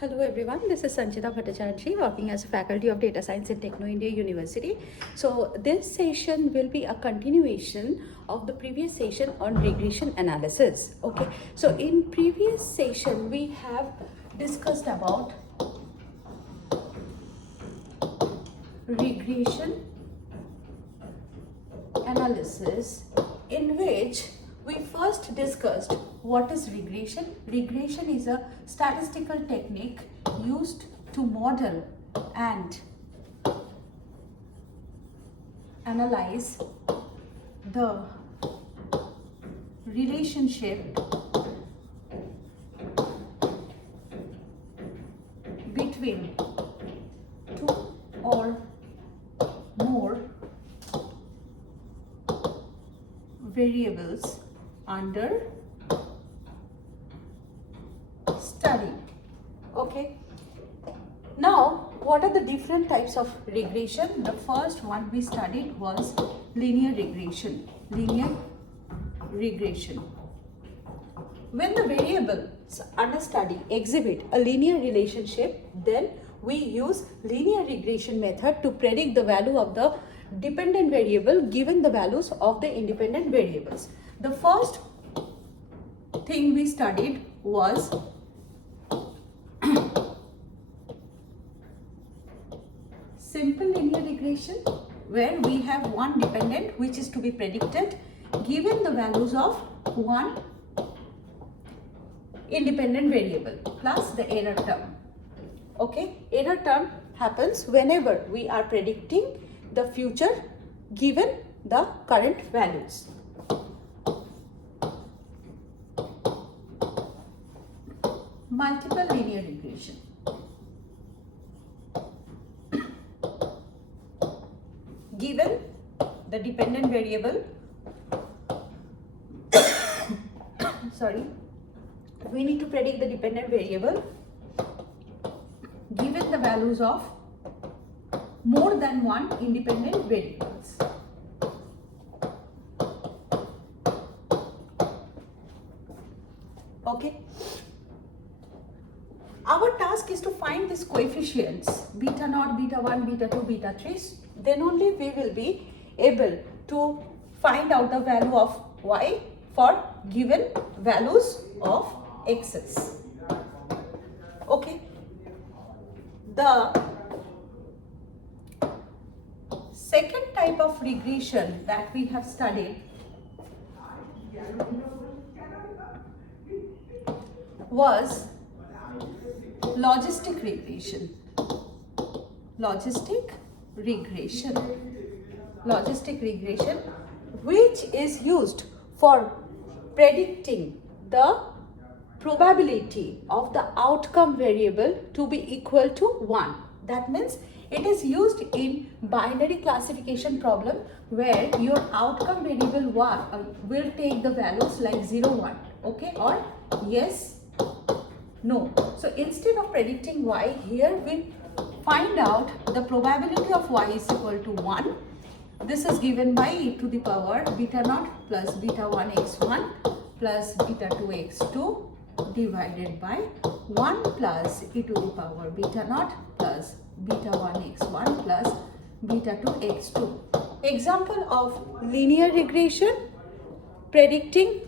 Hello everyone, this is Sanchita Bhattacharjee working as a faculty of Data Science in Techno India University. So this session will be a continuation of the previous session on regression analysis. Okay, so in previous session we have discussed about regression analysis, in which we first discussed what is regression. Regression is a statistical technique used to model and analyze the relationship between two or more variables under study. Okay, now what are the different types of regression? The first one we studied was linear regression. When the variables under study exhibit a linear relationship, then we use linear regression method to predict the value of the dependent variable given the values of the independent variables. The first thing we studied was simple linear regression, where we have one dependent which is to be predicted given the values of one independent variable plus the error term. Okay, error term happens whenever we are predicting the future given the current values. Multiple linear regression. Given the dependent variable, sorry, we need to predict the dependent variable given the values of more than one independent variables. Okay. Our task is to find these coefficients beta naught, beta 1, beta 2, beta 3. Then only we will be able to find out the value of y for given values of x's. Okay. The second type of regression that we have studied was logistic regression. Logistic regression, which is used for predicting the probability of the outcome variable to be equal to 1. That means it is used in binary classification problem where your outcome variable will take the values like 0, 1, okay, or yes, no. So instead of predicting y, here we find out the probability of y is equal to 1. This is given by e to the power beta naught plus beta 1 x1 plus beta 2 x2 divided by 1 plus e to the power beta naught plus beta 1 x1 plus beta 2 x2. Example of linear regression: predicting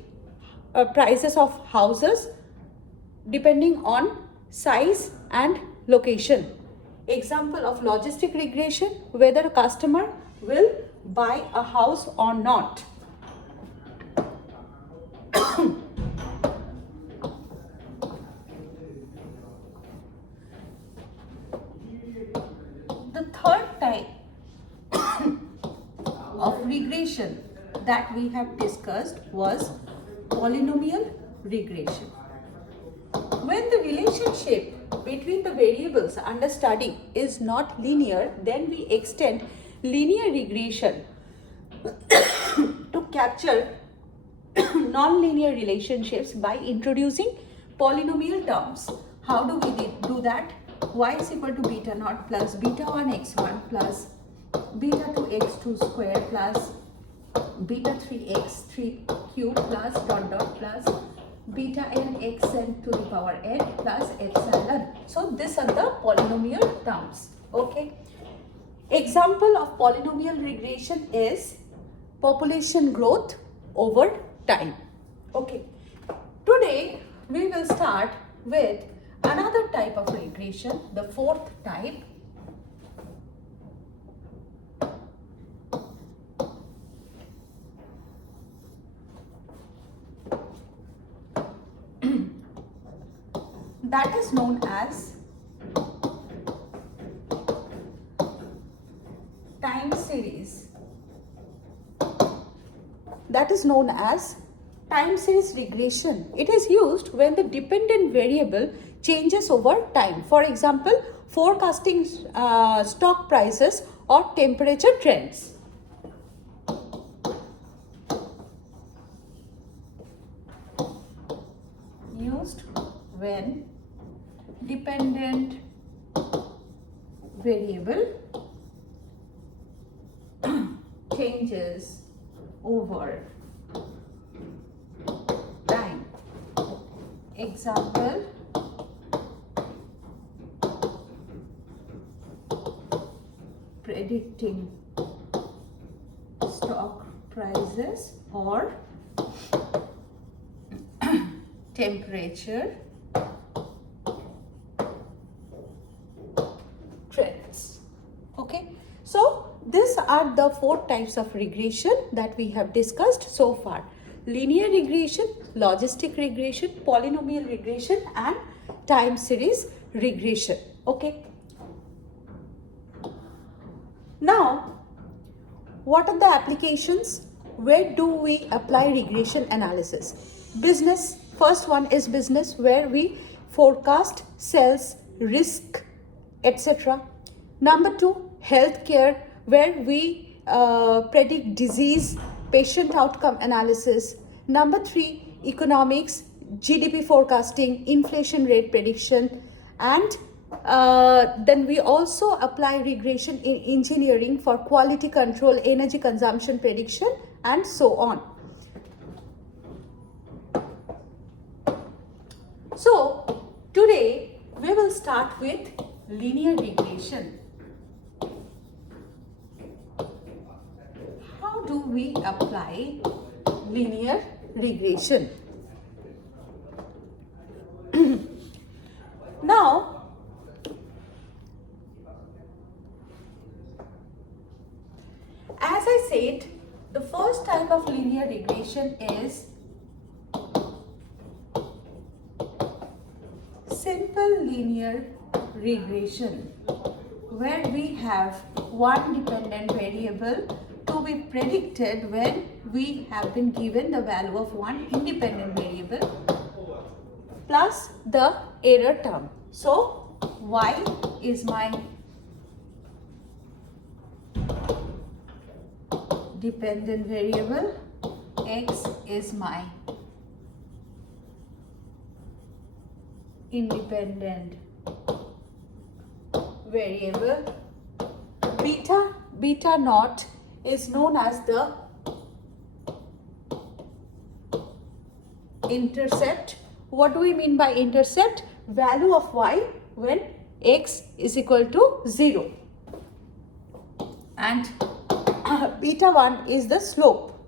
prices of houses depending on size and location. Example of logistic regression: whether a customer will buy a house or not. The third type of regression that we have discussed was polynomial regression. When the relationship between the variables under study is not linear, then we extend linear regression to capture non-linear relationships by introducing polynomial terms. How do we do that? Y is equal to beta naught plus beta 1 x1 plus beta 2 x2 square plus beta 3 x3 cube plus dot dot plus beta n xn to the power n plus epsilon. So these are the polynomial terms. Okay. Example of polynomial regression is population growth over time. Okay. Today we will start with another type of regression, the fourth type. That is known as time series. That is known as time series regression. It is used when the dependent variable changes over time. For example, forecasting stock prices or temperature trends. Used when dependent variable changes over time. Example, predicting stock prices or temperature trends. Okay, so these are the four types of regression that we have discussed so far: linear regression, logistic regression, polynomial regression, and time series regression. Okay, now what are the applications? Where do we apply regression analysis? Business. First one is business, where we forecast sales, risk, etc. Number two, healthcare, where we predict disease, patient outcome analysis. Number three, economics, GDP forecasting, inflation rate prediction, and then we also apply regression in engineering for quality control, energy consumption prediction, and so on. So today we will start with linear regression. How do we apply linear regression? Now, as I said, the first type of linear regression is simple linear regression, where we have one dependent variable to be predicted when we have been given the value of one independent variable plus the error term. So y is my dependent variable, x is my independent variable, beta naught is known as the intercept. What do we mean by intercept? Value of y when x is equal to 0. And beta 1 is the slope.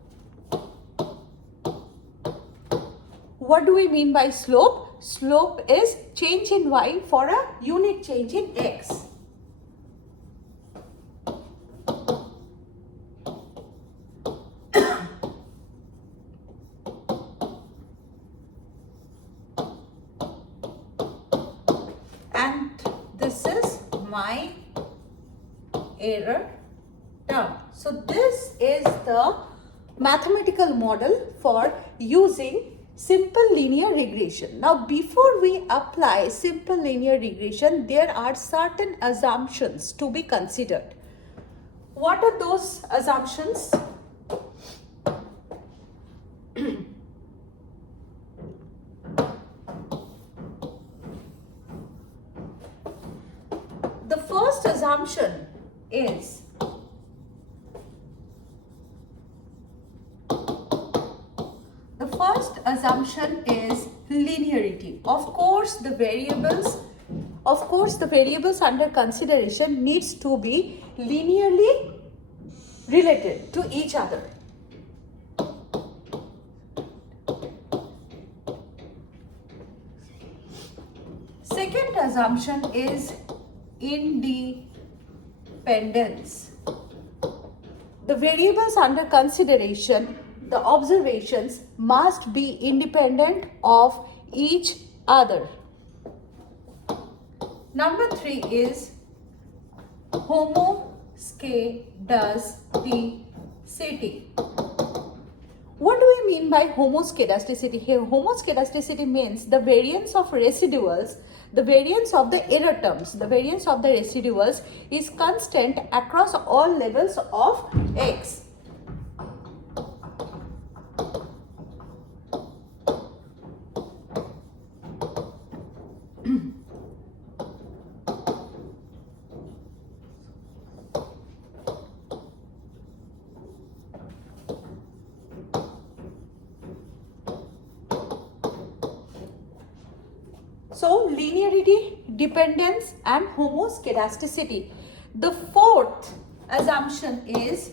What do we mean by slope? Slope is change in y for a unit change in x. And this is my error term. So this is the mathematical model for using simple linear regression. Now, before we apply simple linear regression, there are certain assumptions to be considered. What are those assumptions? The first assumption is linearity. Of course, the variables under consideration needs to be linearly related to each other. Second assumption is independence. The variables under consideration, the observations must be independent of each other. Number 3 is homoscedasticity. What do we mean by homoscedasticity? Here, homoscedasticity means the variance of residuals, the variance of the error terms, the variance of the residuals is constant across all levels of X. So, linearity, dependence and homoscedasticity. The fourth assumption is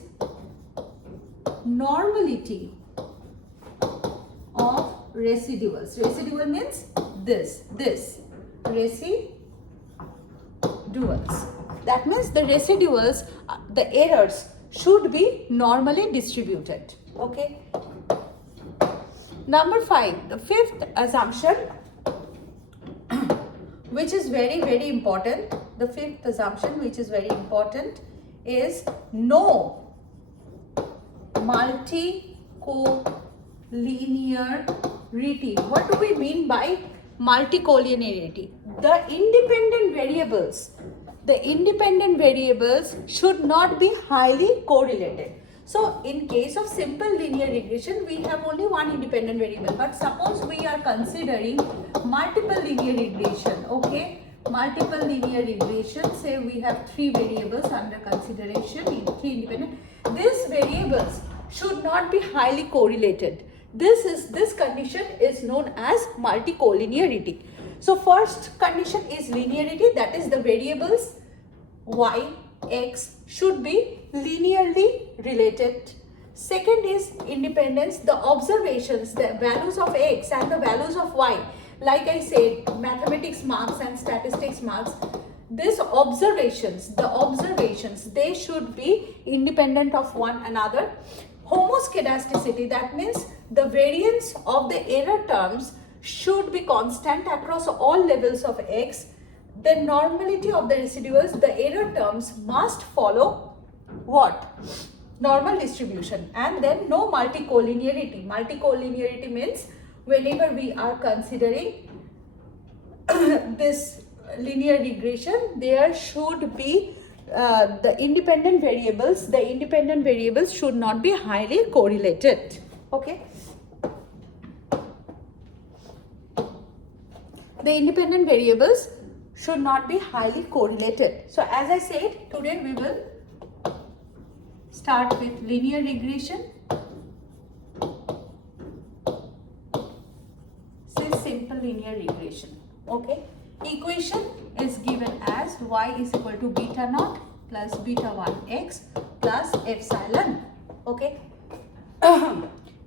normality of residuals. Residual means this residuals. That means the residuals, the errors should be normally distributed. Okay. Number 5, the fifth assumption, which is very important. The fifth assumption, which is very important, is no multicollinearity. What do we mean by multicollinearity? The independent variables should not be highly correlated. So, in case of simple linear regression, we have only one independent variable. But suppose we are considering multiple linear regression, okay? Multiple linear regression, say we have 3 variables under consideration, 3 independent. These variables should not be highly correlated. This condition is known as multicollinearity. So, first condition is linearity, that is the variables y, x should be linearly related. Second is independence, the observations, the values of x and the values of y. Like I said, mathematics marks and statistics marks, these observations, they should be independent of one another. Homoscedasticity, that means the variance of the error terms should be constant across all levels of x. The normality of the residuals, the error terms must follow what? Normal distribution. And then no multicollinearity. Multicollinearity means whenever we are considering this linear regression, there should be the independent variables should not be highly correlated. Okay. The independent variables should not be highly correlated. So, as I said, today we will start with linear regression. Say simple linear regression. Okay. Equation is given as y is equal to beta naught plus beta 1 x plus epsilon. Okay.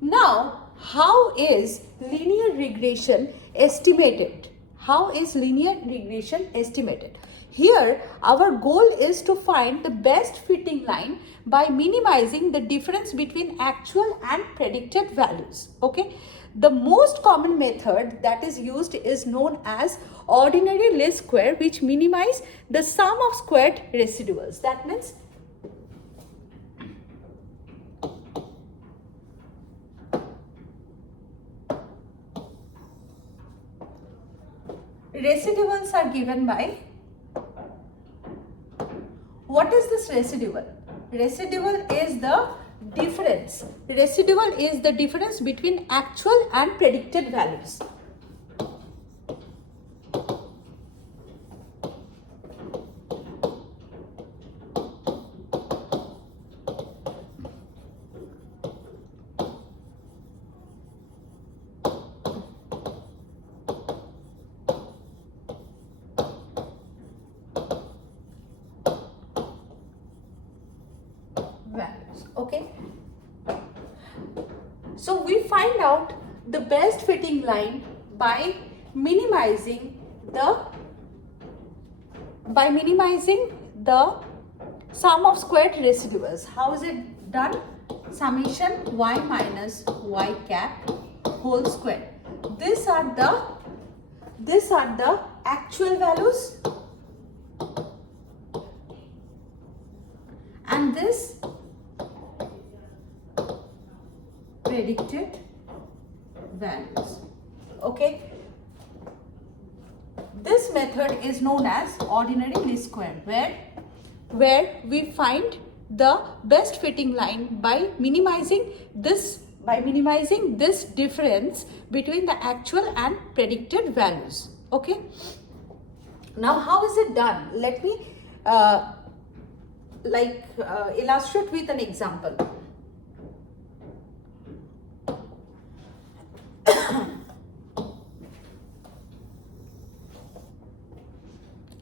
Now, how is linear regression estimated? How is linear regression estimated? Here, our goal is to find the best fitting line by minimizing the difference between actual and predicted values. Okay. The most common method that is used is known as ordinary least square, which minimize the sum of squared residuals. That means residuals are given by, what is this residual? Residual is the difference. Residual is the difference between actual and predicted values. Okay, so we find out the best fitting line by minimizing the sum of squared residuals. How is it done? Summation y minus y cap whole square. These are the actual values, and this predicted values. Okay, this method is known as ordinary least square, where we find the best fitting line by minimizing this difference between the actual and predicted values. Okay, now how is it done? Let me illustrate with an example.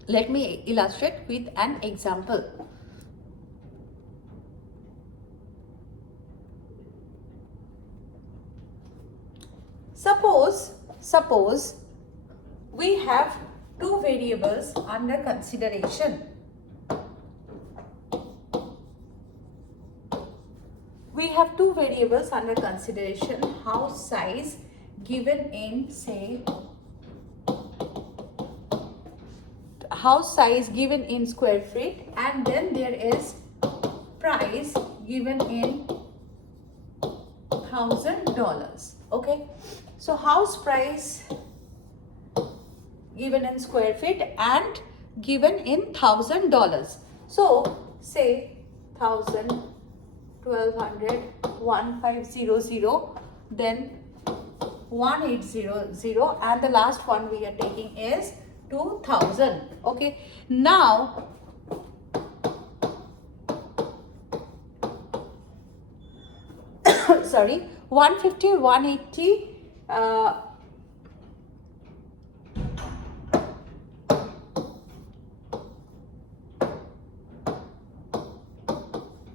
Let me illustrate with an example. Suppose we have two variables under consideration. We have two variables under consideration. House size given in, say, house size given in square feet, and then there is price given in $1,000. Okay, so house price given in square feet and given in $1,000. So say 1,000, 1,200, 1,500, then 1,800, and the last one we are taking is 2,000. Okay, now sorry, 150, 180,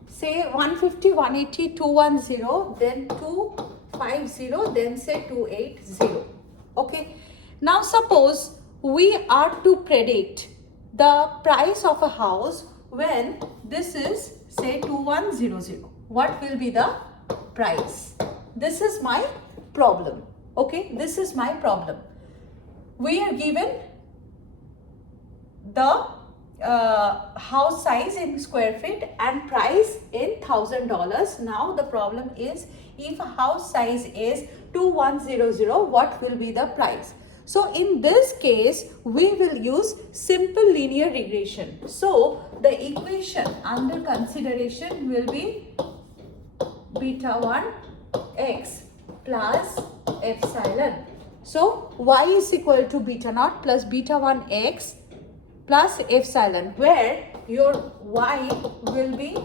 say 150, 180, 210, then 250, then say 280. Okay, now suppose we are to predict the price of a house when this is, say, 2100. What will be the price? This is my problem. Okay, this is my problem. We are given the house size in square feet and price in $1,000. Now the problem is, if a house size is 2100, what will be the price? So in this case, we will use simple linear regression. So the equation under consideration will be beta 1 x plus epsilon. So y is equal to beta naught plus beta 1 x plus epsilon, where your y will be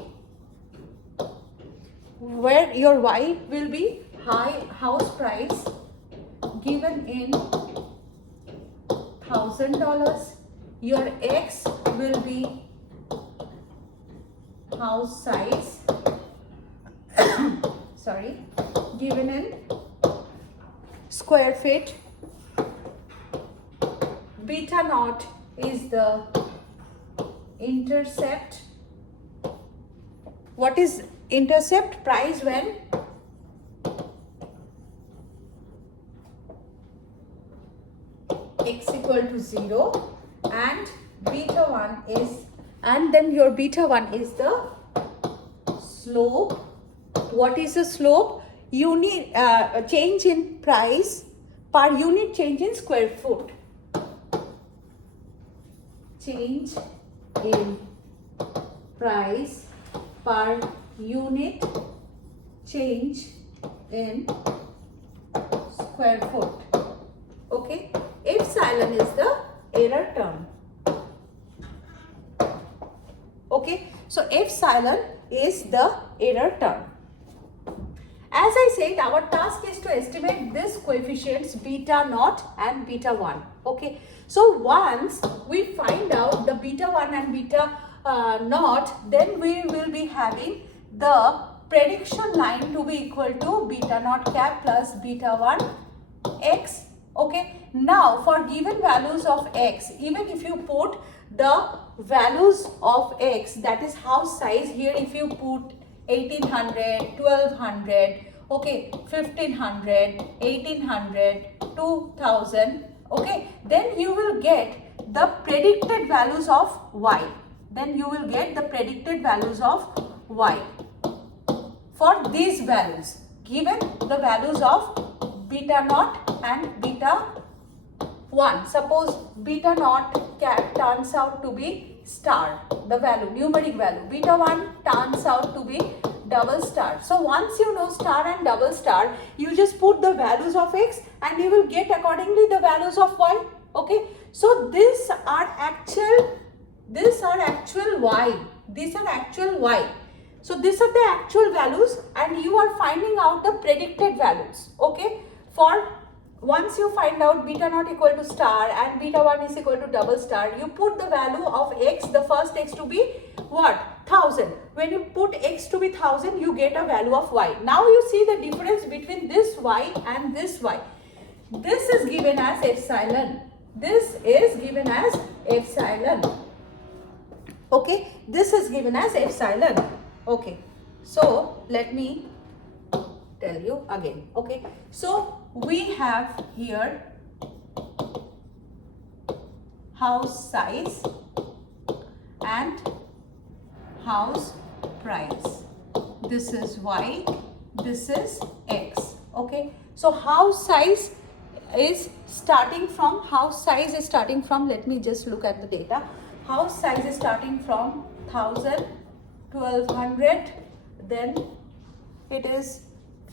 house price given in $1,000. Your x will be house size sorry, given in square feet. Beta naught is the intercept. What is intercept? Price when x equal to 0, and beta 1 is, and then your beta 1 is the slope. What is the slope? Unit change in price per unit change in square foot. Change in price per unit change in square foot. Okay, epsilon is the error term. Okay, so epsilon is the error term. As I said, our task is to estimate these coefficients beta naught and beta 1. Okay, so once we find out the beta 1 and beta naught, then we will be having the prediction line to be equal to beta naught cap plus beta 1 x. Okay, now for given values of x, even if you put the values of x, that is house size, here if you put 1800, 1200, okay, 1500, 1800, 2000, okay, then you will get the predicted values of y. Then you will get the predicted values of y for these values, given the values of beta naught and beta 1. Suppose beta naught cap turns out to be star, the value, numeric value. Beta 1 turns out to be double star. So once you know star and double star, you just put the values of x and you will get accordingly the values of y. Okay, so these are actual y. These are actual y. So these are the actual values and you are finding out the predicted values. Okay, for once you find out beta naught equal to star and beta 1 is equal to double star, you put the value of x, the first x to be what? 1000. When you put x to be 1000, you get a value of y. Now you see the difference between this y and this y. This is given as epsilon. This is given as epsilon. Okay, this is given as epsilon. Okay, so let me tell you again. Okay, so we have here house size and house price. This is y, this is x. Okay, so house size is starting from, let me just look at the data. House size is starting from 1000, 1200, then it is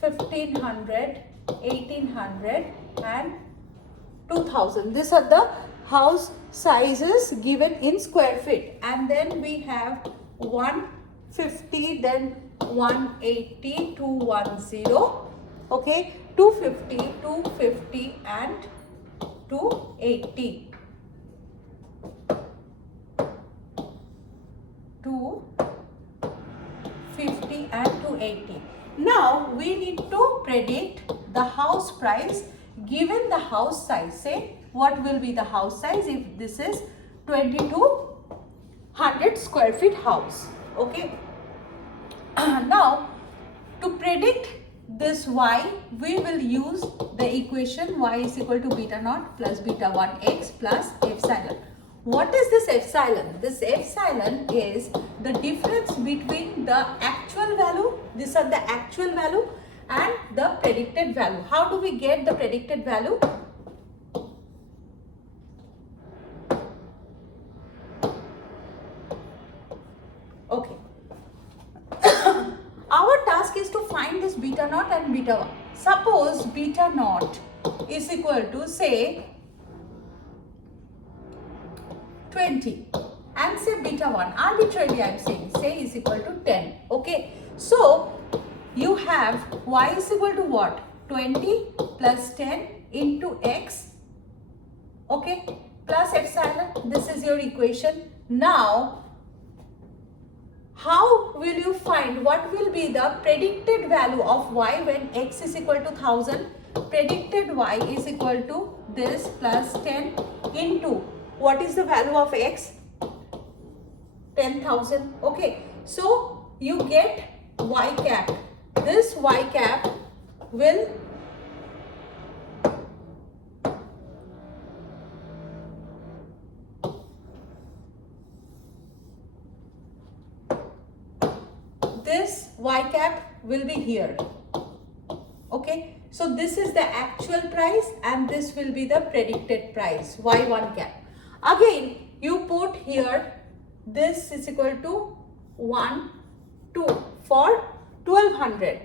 1500, 1800 and 2000. These are the house sizes given in square feet. And then we have 150, then 180, 210, okay, 250, 250 and 280. 250 and 280. Now we need to predict the house price given the house size. Say what will be the house size if this is 2200 square feet house. Okay. Now to predict this y, we will use the equation y is equal to beta naught plus beta 1 x plus epsilon. What is this epsilon? This epsilon is the difference between the actual value, these are the actual value, and the predicted value. How do we get the predicted value? Okay. Our task is to find this beta naught and beta 1. Suppose beta naught is equal to, say, 20 and say beta 1, arbitrarily I am saying, say is equal to 10. Okay, so you have y is equal to what? 20 plus 10 into x, okay, plus epsilon. This is your equation. Now how will you find what will be the predicted value of y when x is equal to 1000? Predicted y is equal to this plus 10 into what is the value of x? 10,000. Okay, so you get y cap. This y cap will be here. Okay, so this is the actual price and this will be the predicted price, y1 cap. Again, you put here this is equal to 1, 2 for 1200.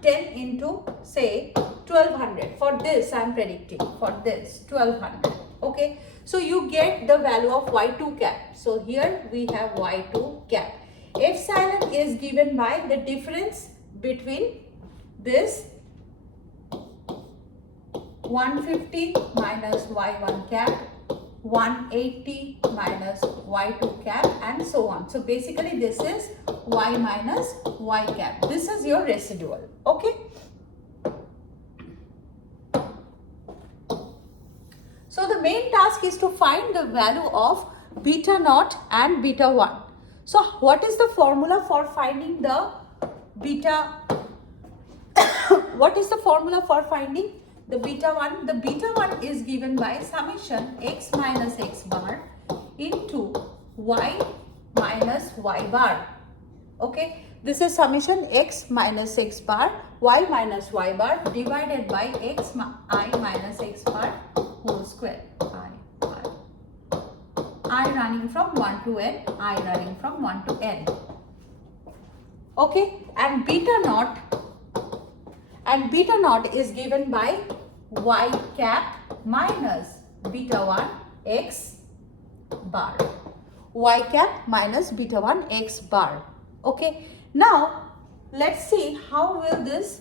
10 into say 1200. For this I am predicting, for this 1200. Okay, so you get the value of y2 cap. So here we have y2 cap. Epsilon is given by the difference between this 150 minus y1 cap, 180 minus y2 cap and so on. So basically this is y minus y cap. This is your residual. Okay. So the main task is to find the value of beta naught and beta 1. So what is the formula for finding the beta? What is the formula for finding the beta 1? The beta 1 is given by summation x minus x bar into y minus y bar. Okay, this is summation x minus x bar, y minus y bar divided by I minus x bar whole square. I running from 1 to n, I running from 1 to n. Okay, and beta naught is given by y cap minus beta 1 x bar. Y cap minus beta 1 x bar. Okay, now let's see how will this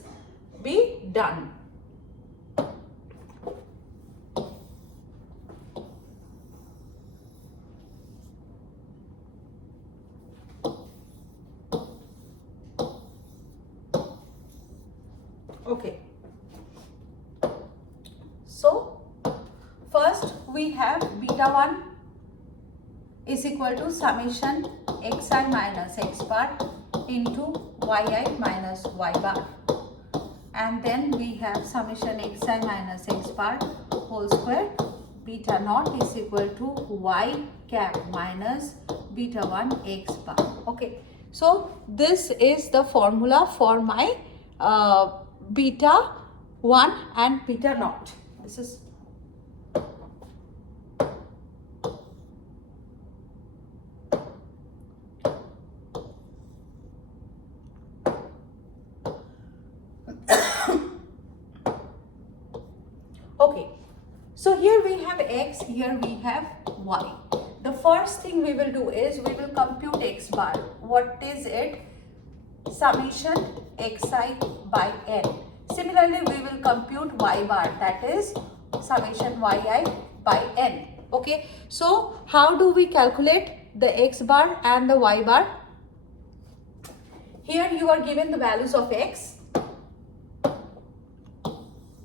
be done. Okay, so first we have beta 1 is equal to summation xi minus x bar into yi minus y bar, and then we have summation xi minus x bar whole square. Beta naught is equal to y cap minus beta 1 x bar. Okay, so this is the formula for my beta 1 and beta naught. This is okay. So here we have x, here we have y. The first thing we will do is we will compute x bar. What is it? Summation xi by n. Similarly, we will compute y bar, that is summation yi by n. Okay, so how do we calculate the x bar and the y bar? Here you are given the values of x.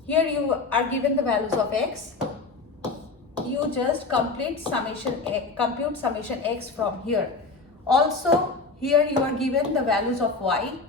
Here you are given the values of x. You just compute summation x from here. Also, here you are given the values of y.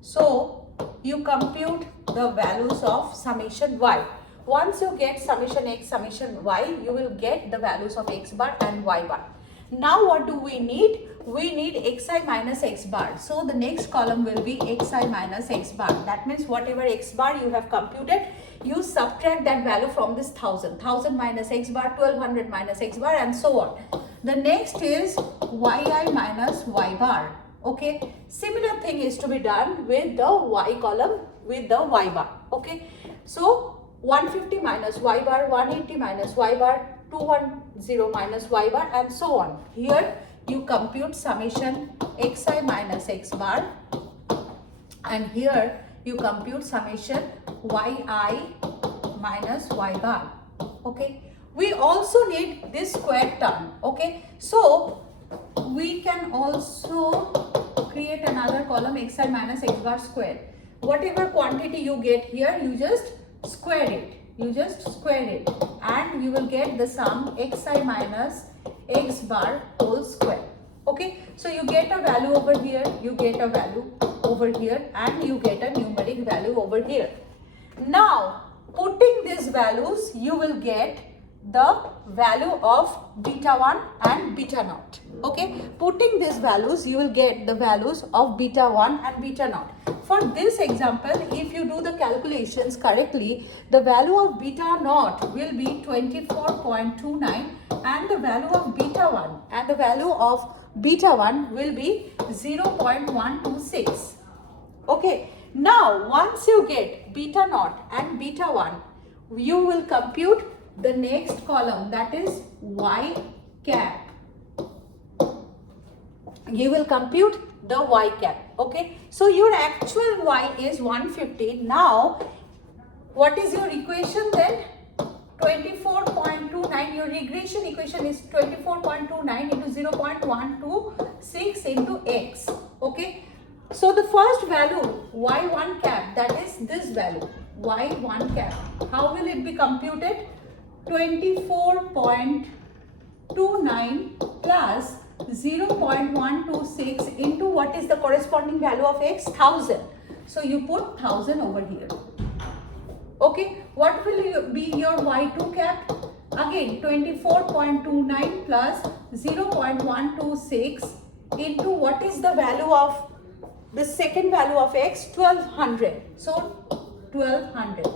So you compute the values of summation y. Once you get summation x, summation y, you will get the values of x bar and y bar. Now what do we need? We need xi minus x bar. So the next column will be xi minus x bar. That means whatever x bar you have computed, you subtract that value from this 1000. 1000 minus x bar, 1200 minus x bar, and so on. The next is yi minus y bar. Okay, similar thing is to be done with the y column with the y bar. Okay, so 150 minus y bar, 180 minus y bar, 210 minus y bar, and so on. Here you compute summation xi minus x bar, and here you compute summation yi minus y bar. Okay, we also need this square term. Okay, so we can also create another column xi minus x bar square. Whatever quantity you get here, you just square it. And you will get the sum xi minus x bar whole square. Okay, so you get a value over here, you get a value over here, and you get a numeric value over here. Now putting these values, you will get the value of beta 1 and beta naught. Okay, putting these values, you will get the values of beta 1 and beta naught. For this example, if you do the calculations correctly, the value of beta naught will be 24.29, and the value of beta 1 will be 0.126. Okay, now once you get beta naught and beta 1, you will compute the next column, that is y cap. You will compute the y cap. Okay, so your actual y is 150. Now What is your equation then? 24.29. Your regression equation is 24.29 into 0.126 into x. Okay. So the first value y1 cap, that is this value y1 cap. How will it be computed? 24.29 plus 0.126 into what is the corresponding value of x? 1000. So you put 1000 over here. Okay, what will be your y2 cap? Again 24.29 plus 0.126 into what is the value of the second value of x? 1200. So 1200.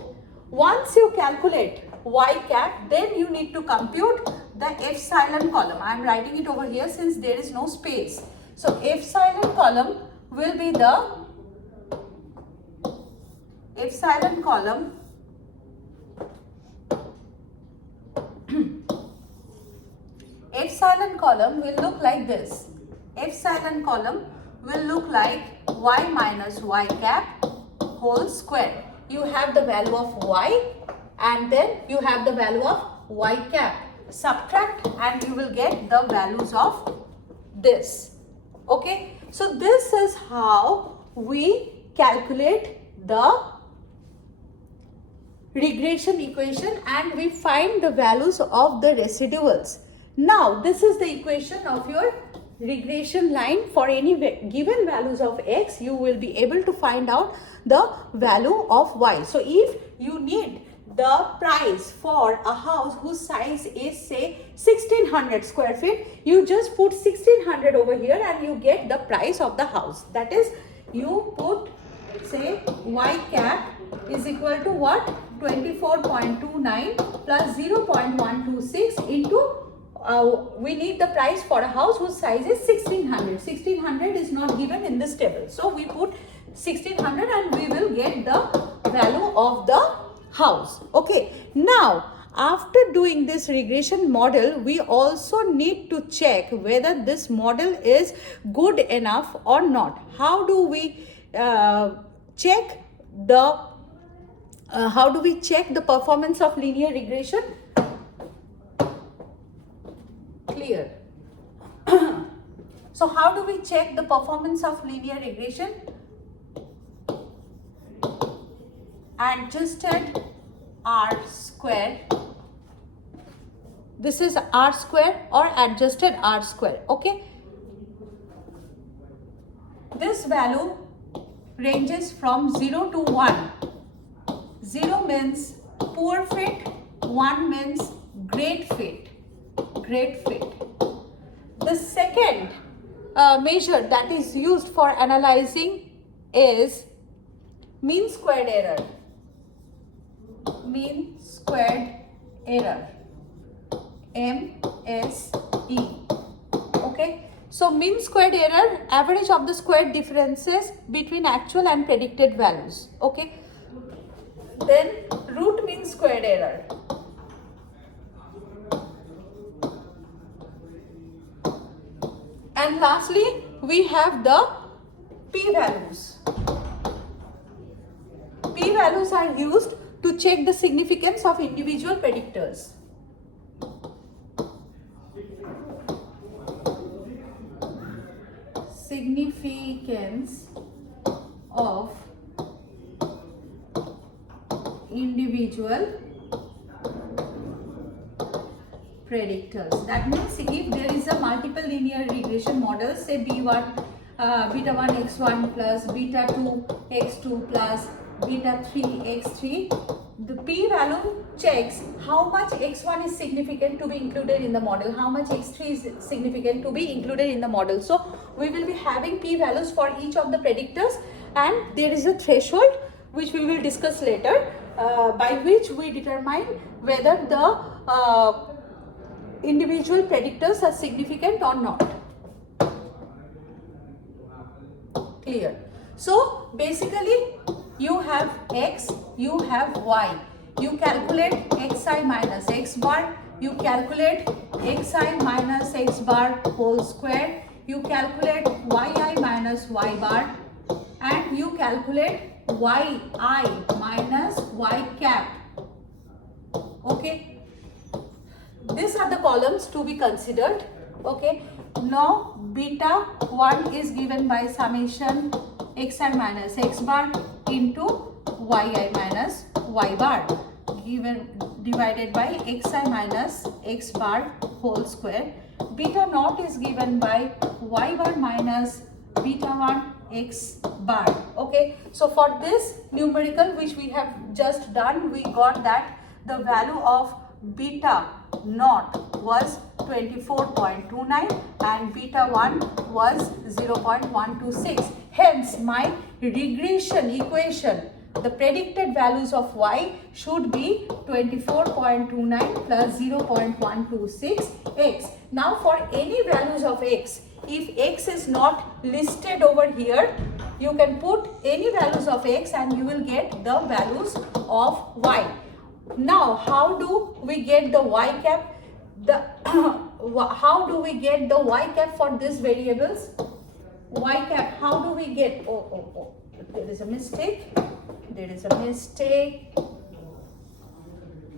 Once you calculate y cap, then you need to compute the epsilon column. I am writing it over here since there is no space. So epsilon column will be the epsilon column epsilon column will look like this. Epsilon column will look like y minus y cap whole square. You have the value of y and then you have the value of y cap. Subtract and you will get the values of this. Okay. So this is how we calculate the regression equation and we find the values of the residuals. Now this is the equation of your regression line. For any given values of x, you will be able to find out the value of y. So if you need the price for a house whose size is say 1600 square feet, you just put 1600 over here and you get the price of the house. That is, you put say y cap is equal to what? 24.29 plus 0.126 into we need the price for a house whose size is 1600. 1600 is not given in this table. So we put 1600 and we will get the value of the house. Okay. Now, after doing this regression model, we also need to check whether this model is good enough or not. How do we check the performance of linear regression? Clear. So how do we check the performance of linear regression? Adjusted R square. This is R square or adjusted R square. Okay. This value ranges from 0 to 1. 0 means poor fit, 1 means great fit. Great fit. The second measure that is used for analyzing is mean squared error. Mean squared error. MSE. Okay. So mean squared error, average of the squared differences between actual and predicted values. Okay. Then root mean squared error. And lastly, we have the p-values. P-values are used to check the significance of individual predictors. Significance of individual predictors. That means if there is a multiple linear regression model, say beta 1 x1 plus beta 2 x2 plus beta 3 x3, the p-value checks how much x1 is significant to be included in the model, how much x3 is significant to be included in the model. So we will be having p-values for each of the predictors, and there is a threshold which we will discuss later, by which we determine whether the individual predictors are significant or not. Clear. So basically you have x, you have y. You calculate xi minus x bar, you calculate xi minus x bar whole square, you calculate yi minus y bar, and you calculate yi minus y cap. Okay, these are the columns to be considered. Okay, now beta 1 is given by summation xi minus x bar into yi minus y bar, given divided by xi minus x bar whole square. Beta naught is given by y bar minus beta 1 x bar. Okay, so for this numerical which we have just done, we got that the value of beta naught was 24.29 and beta 1 was 0.126. Hence my regression equation, the predicted values of y should be 24.29 plus 0.126 x. Now for any values of x, if x is not listed over here, you can put any values of x and you will get the values of y. Now how do we get the y cap? How do we get the y cap for these variables? Y cap, how do we get? There is a mistake. There is a mistake.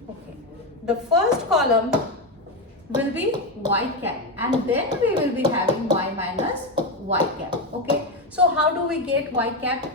Okay, the first column will be y cap and then we will be having y minus y cap. Okay, so how do we get y cap?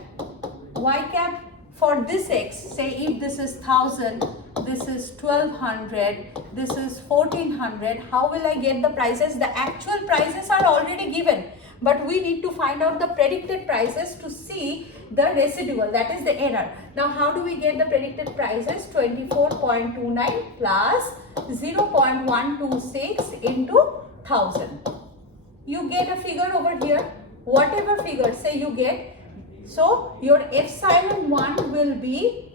Y cap for this x, say if this is 1000, this is 1200, this is 1400, how will I get the prices? The actual prices are already given, but we need to find out the predicted prices to see the residual, that is the error. Now how do we get the predicted prices? 24.29 plus 0.126 into 1000. You get a figure over here, whatever figure say you get. So your epsilon 1 will be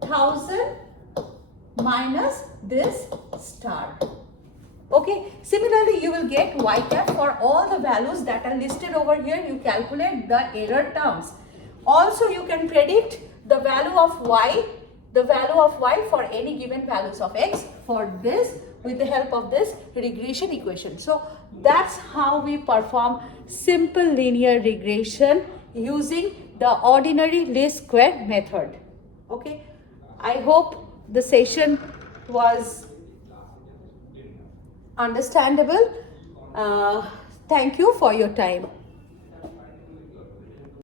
1000 minus this star. Okay, similarly you will get y cap for all the values that are listed over here. You calculate the error terms. Also you can predict the value of y, for any given values of x for this with the help of this regression equation. So that's how we perform simple linear regression using the ordinary least square method. Okay, I hope the session was understandable. Thank you for your time.